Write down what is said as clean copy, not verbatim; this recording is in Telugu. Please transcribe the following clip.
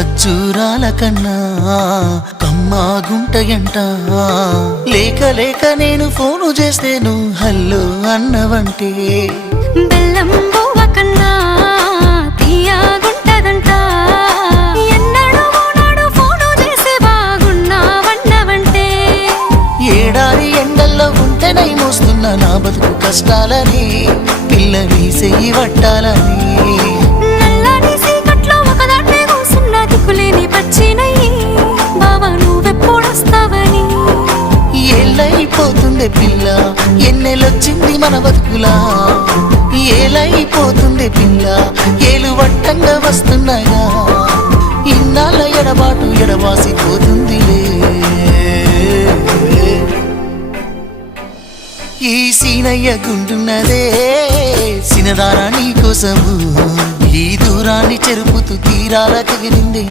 ఖర్జూరాల కన్నా కమ్మాగుంటయంట లేక లేక నేను ఫోను చేస్తే నువ్వు హల్లో అన్నవంటే బెల్లం బువ్వ కన్నా తీయగుంటదంట ఎన్నడూ నాడు ఫోను చేసి బాగున్నావన్నవంటే ఏడాది ఎండల్లో ఉంటేనై మోస్తున్నా నా బతుకు కష్టాలని పిల్లని చెయ్యి పట్టాలని నల్లని సీకట్లో ఒకదాన్నే కూసున్న దిక్కులేని పచ్చినయ్యి బావా నువ్వెప్పుడొస్తావని ఏళ్ళైపోతుండే పిల్ల ఎన్నెలొచ్చింది మన బతుకులా ఏలైపోతుండే పిల్ల ఏలు వట్టంగా వస్తున్నాయా ఇన్నాళ్ళ ఎడబాటు ఎడవాసిపోతుందిలే ఈ సీనయ్య గుండున్నదే సినదారా నీ కోసము ఈ దూరాన్ని చెరుపుతూ తీరాల తెగిరింది